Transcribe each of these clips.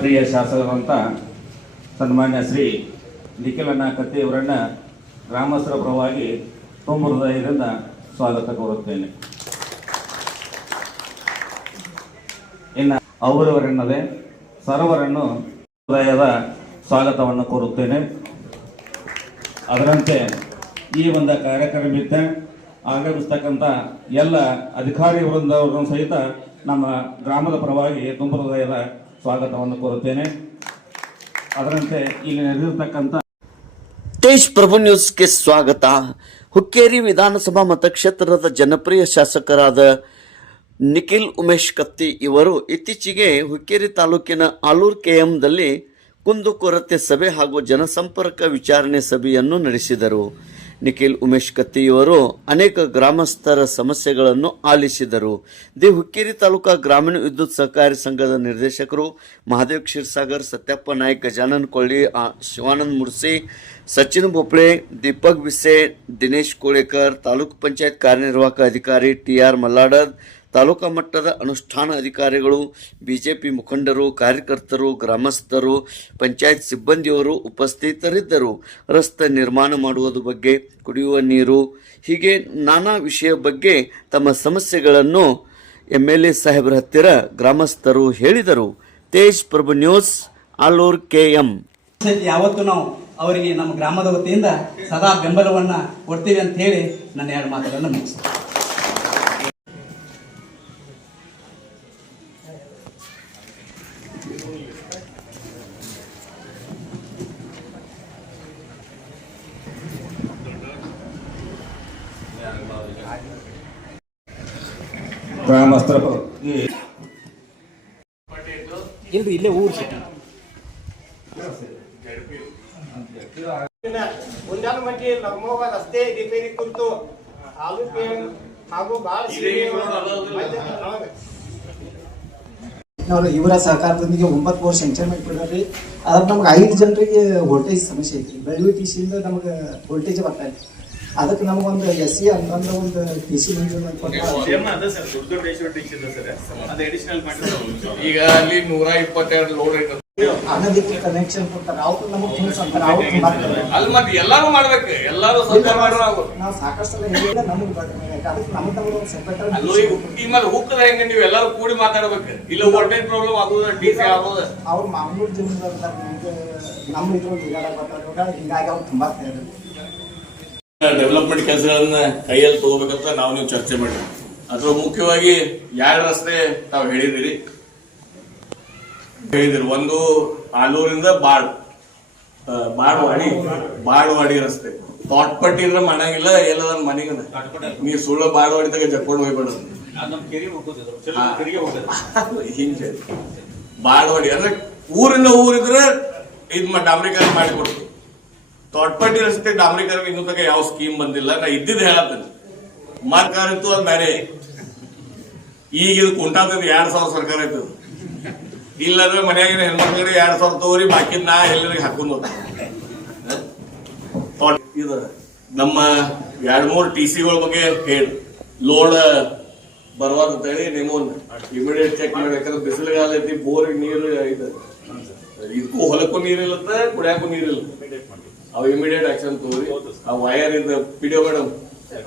ಜನಪ್ರಿಯ ಶಾಸಕರಂತ ಸನ್ಮಾನ್ಯ ಶ್ರೀ ನಿಖಿಲಣ್ಣ ಕತ್ತಿಯವರನ್ನು ಗ್ರಾಮಸ್ಥರ ಪರವಾಗಿ ತುಂಬ ಹೃದಯದಿಂದ ಸ್ವಾಗತ ಕೋರುತ್ತೇನೆ. ಇನ್ನು ಅವರವರೆನ್ನದೇ ಸರ್ವರನ್ನು ಹೃದಯದ ಸ್ವಾಗತವನ್ನು ಕೋರುತ್ತೇನೆ. ಅದರಂತೆ ಈ ಒಂದು ಕಾರ್ಯಕ್ರಮದಿಂದ ಆಗಮಿಸ್ತಕ್ಕಂಥ ಎಲ್ಲ ಅಧಿಕಾರಿ ವೃಂದವರನ್ನು ಸಹಿತ ನಮ್ಮ ಗ್ರಾಮದ ಪರವಾಗಿ ತುಂಬ ಹೃದಯದ ಸ್ವಾಗತವನ್ನು ಕೋರುತ್ತೇನೆ. ಅದರಂತೆ ಇಲ್ಲಿ ನಡೆದಿರತಕ್ಕಂಥ ತೇಜ್ ಪ್ರಭು ನ್ಯೂಸ್ಗೆ ಸ್ವಾಗತ. ಹುಕ್ಕೇರಿ ವಿಧಾನಸಭಾ ಮತಕ್ಷೇತ್ರದ ಜನಪ್ರಿಯ ಶಾಸಕರಾದ ನಿಖಿಲ್ ಉಮೇಶ್ ಕತ್ತಿ ಇವರು ಇತ್ತೀಚೆಗೆ ಹುಕ್ಕೇರಿ ತಾಲೂಕಿನ ಆಲೂರು ಕೆಎಂದಲ್ಲಿ ಕುಂದುಕೊರತೆ ಸಭೆ ಹಾಗೂ ಜನಸಂಪರ್ಕ ವಿಚಾರಣೆ ಸಭೆಯನ್ನು ನಡೆಸಿದರು. ನಿಖಿಲ್ ಉಮೇಶ್ ಕತ್ತಿಯವರು ಅನೇಕ ಗ್ರಾಮಸ್ಥರ ಸಮಸ್ಯೆಗಳನ್ನು ಆಲಿಸಿದರು. ಹುಕ್ಕೇರಿ ತಾಲೂಕಾ ಗ್ರಾಮೀಣ ವಿದ್ಯುತ್ ಸಹಕಾರಿ ಸಂಘದ ನಿರ್ದೇಶಕರು ಮಹಾದೇವ್ ಕ್ಷೀರ್ಸಾಗರ್, ಸತ್ಯಪ್ಪ ನಾಯ್ಕ್, ಗಜಾನನ್ ಕೊಳ್ಳಿ, ಶಿವಾನಂದ್ ಮುಡ್ಸಿ, ಸಚಿನ್ ಭೋಪಳೆ, ದೀಪಕ್ ಬಿಸೆ, ದಿನೇಶ್ ಕೋಳೇಕರ್, ತಾಲೂಕು ಪಂಚಾಯತ್ ಕಾರ್ಯನಿರ್ವಾಹಕ ಅಧಿಕಾರಿ TR ಮಲ್ಲಾಡದ್, ತಾಲೂಕಾ ಮಟ್ಟದ ಅನುಷ್ಠಾನ ಅಧಿಕಾರಿಗಳು, ಬಿಜೆಪಿ ಮುಖಂಡರು, ಕಾರ್ಯಕರ್ತರು, ಗ್ರಾಮಸ್ಥರು, ಪಂಚಾಯತ್ ಸಿಬ್ಬಂದಿಯವರು ಉಪಸ್ಥಿತರಿದ್ದರು. ರಸ್ತೆ ನಿರ್ಮಾಣ ಮಾಡುವುದರ ಬಗ್ಗೆ, ಕುಡಿಯುವ ನೀರು, ಹೀಗೆ ನಾನಾ ವಿಷಯ ಬಗ್ಗೆ ತಮ್ಮ ಸಮಸ್ಯೆಗಳನ್ನು MLA ಸಾಹೇಬರ ಹತ್ತಿರ ಗ್ರಾಮಸ್ಥರು ಹೇಳಿದರು. ತೇಜ್ ಪ್ರಭು ನ್ಯೂಸ್, ಆಲೂರು KM. ಯಾವತ್ತು ನಾವು ಅವರಿಗೆ ನಮ್ಮ ಗ್ರಾಮದ ವತಿಯಿಂದ ಸದಾ ಬೆಂಬಲವನ್ನ ಕೊಡ್ತೀವಿ ಅಂತ ಹೇಳಿ ನನ್ನ ಎರಡು ಮಾತುಗಳನ್ನು ಮುಗಿಸ್ತೀನಿ. ಗ್ರಾಮಸ್ಥರ ಇಲ್ರಿ ಇಲ್ಲೇ ಊರು ಮುಂಜಾನೆ ನಮ್ಮವ ರಸ್ತೆ ರಿಪೇರಿ ಕುರಿತು ಹಾಗೂ ಇವರ ಸಹಕಾರದೊಂದಿಗೆ 9 ವರ್ಷ ಸೆಂಚರ್ ಮಾಡಿಬಿಡ್ರಿ. ಅದ್ರ ನಮ್ಗೆ 5 ಜನರಿಗೆ ವೋಲ್ಟೇಜ್ ಸಮಸ್ಯೆ ಐತಿ. ಬೆಳಗ್ಗೆ TCಯಿಂದ ನಮ್ಗೆ ವೋಲ್ಟೇಜ್ ಬರ್ತಾ ಇದೆ. ಅದಕ್ಕೆ ನಮಗೊಂದು SC ಅಂತಂದ್ರೆ ಒಂದು TC ಈಗ ಅಲ್ಲಿ 122 ಲೋಡ್ ಐತೆ. ಅನಧಿಕೃತ ಕನೆಕ್ಷನ್ ಕೊಡ್ತಾರೆ. ಅವ್ರು ನಮಗೆ ಅಲ್ಲಿ ಮತ್ತೆ ಎಲ್ಲಾರು ಮಾಡ್ಬೇಕು, ಎಲ್ಲಾರು ನಾವು ಸಾಕಷ್ಟು ಹೇಳಿಲ್ಲ. ನಮಗೆ ಅದಕ್ಕೆ ನಮ್ಮ ಒಂದು ಸೆಕ್ರೆಟರಿ ಹುಕ್ಕದ ಹೆಂಗೆ ನೀವು ಎಲ್ಲಾರು ಕೂಡಿ ಮಾತಾಡ್ಬೇಕು. ಇಲ್ಲ ವೋಲ್ಟೇಜ್ ಪ್ರಾಬ್ಲಮ್ ಆಗೋದು, DC ಆಗೋದು. ಅವ್ರು ಮಾಮೂಲು ಜನ ನಮ್ಮ ಇದ್ರೊಳಗೆ ಬರ್ತಾರೆ. ಹಿಂಗಾಗಿ ಅವ್ರು ತುಂಬಾ ಡೆವಲಪ್ಮೆಂಟ್ ಕೆಲಸಗಳನ್ನ ಕೈಯಲ್ಲಿ ತಗೋಬೇಕಂತ ನೀವು ಚರ್ಚೆ ಮಾಡಿ. ಅಥವಾ ಮುಖ್ಯವಾಗಿ 2 ರಸ್ತೆ ತಾವು ಹೇಳಿದಿರಿ. ಒಂದು ಆಲೂರಿಂದ ಬಾಡ್ವಾಡಿ ರಸ್ತೆ ತೋಟಪಟ್ಟಿ ಅಂದ್ರೆ ಮಾಡಂಗಿಲ್ಲ. ಎಲ್ಲದ ಮನೆಗೆ ನೀ ಸುಳ್ಳು ಬಾಡ್ವಾಡಿ ತಗ ಜಕ್ಕೊಂಡು ಹೋಗ್ಬೇಡ. ಹಿಂಗೆ ಬಾಡ್ವಾಡಿ ಅಂದ್ರೆ ಊರಿಂದ ಊರಿದ್ರೆ ಡಾಂಬ್ರೀಕರಣ ಮಾಡಿಕೊಡ್ತೀವಿ. ತೋಟಪಟ್ಟಿ ರಸ್ತೆ ಡಾಂಬ್ರೀಕರಣ ಇನ್ನೂ ತಗ ಯಾವ ಸ್ಕೀಮ್ ಬಂದಿಲ್ಲ. ನಾ ಇದ್ದಿದ್ದು ಹೇಳತ್ತೇನೆ. ಸರ್ಕಾರ ಇತ್ತು ಅದು ಬೇರೆ. ಈಗ ಇದು ಕುಂಟಾತದ 2000 ಸರ್ಕಾರ ಇತ್ತು. ಇಲ್ಲಂದ್ರೆ ಮನೆಯಾಗಿನ ಹೆಣ್ಮಕ್ಳಿಗೆ 2000 ತಗೋರಿ, ಬಾಕಿ ನಾ ಎಲ್ಲರಿಗೆ ಹಾಕೊಂಡು ಇದು ನಮ್ಮ 2-3 TCಗಳ ಬಗ್ಗೆ ಹೇಳಿ ಲೋಡ್ ಬರ್ವಾದ ಅಂತೇಳಿ ನೀವು ಇಮಿಡಿಯೇಟ್ ಚೆಕ್ ಮಾಡ್ಬೇಕಂದ್ರೆ ಬಿಸಿಲುಗಾಲ ಐತಿ, ಬೋರಿಗೆ ನೀರು ಇದೆ, ಇದಕ್ಕೂ ಹೊಲಕ್ಕೂ ನೀರಿಲ್ಲತ್ತ, ಕುಡಿಯಾಕೂ ನೀರಿಲ್ಲ. ಅವು ಇಮಿಡಿಯೇಟ್ ಆಕ್ಷನ್ ತಗೋರಿ. ಆ ವೈರ್ ಇದ್ದ PDO ಮೇಡಮ್,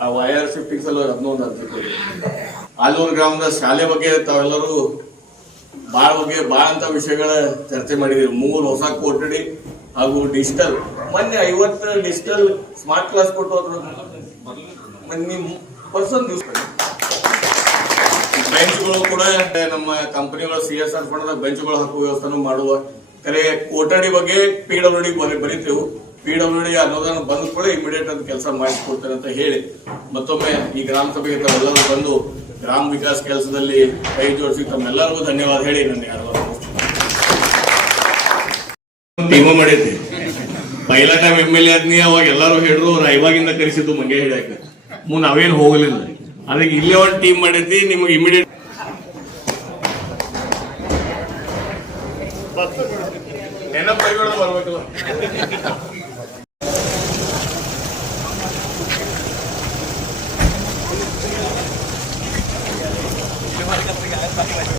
ಆ ವೈರ್ ಶಿಫ್ಟಿಂಗ್ ಸಲ 11 ಅರ್ಜಿ ಕೊಡಿ. ಆಲೂರು ಗ್ರಾಮದ ಶಾಲೆ ಬಗ್ಗೆ ತಾವೆಲ್ಲರೂ ಬಾಳ ಅಂತ ವಿಷಯಗಳ ಚರ್ಚೆ ಮಾಡಿದೀವಿ. 3 ಹೊಸ ಕೊಠಡಿ ಹಾಗೂ ಡಿಜಿಟಲ್, ಮೊನ್ನೆ 50 ಡಿಜಿಟಲ್ ಸ್ಮಾರ್ಟ್ ಕ್ಲಾಸ್ ಕೊಟ್ಟು ಪರ್ಸನ್ ಬೆಂಚ್ಗಳು ಕೂಡ ನಮ್ಮ ಕಂಪನಿಗಳ CSR ಫಂಡ್ ಬೆಂಚ್ಗಳು ಹಾಕುವ ವ್ಯವಸ್ಥೆ ಮಾಡುವ. ಕರೆ ಕೊಠಡಿ ಬಗ್ಗೆ PWD ಬರೀತೇವೆ. PWD ಅನುದಾನ ಬಂದ ಕೂಡ ಇಮಿಡಿಯೇಟ್ ಅಂತ ಕೆಲಸ ಮಾಡಿಸ್ಕೊಡ್ತೇನೆ ಅಂತ ಹೇಳಿ ಮತ್ತೊಮ್ಮೆ ಈ ಗ್ರಾಮ ಸಭೆಗೆ ತಾವೆಲ್ಲರೂ ಬಂದು ಗ್ರಾಮ ವಿಕಾಸ ಕೆಲಸದಲ್ಲಿ ಕೈ ಜೋಡಿಸಿ ತಮ್ಮೆಲ್ಲರಿಗೂ ಧನ್ಯವಾದ ಹೇಳಿ ನನ್ನ ಟೀಮ ಮಾಡೈತಿ. ಪೈಲಾ ಟೈಮ್ MLA ಆದ್ನಿ ಅವಾಗ ಎಲ್ಲರೂ ಹೇಳಿದ್ರು. ಅವ್ರು ಇವಾಗಿಂದ ಕರೆಸಿದ್ದು ಮಂಗೆ ಹೇಳಾಕ ನಾವೇನು ಹೋಗಲಿಲ್ಲ. ಅದಕ್ಕೆ ಇಲ್ಲೇ ಒಂದು ಟೀಮ್ ಮಾಡೈತಿ. ನಿಮಗೆ ಇಮಿಡಿಯೇಟ್ ನೆನಪು ಬರ್ಬೇಕಲ್ಲ.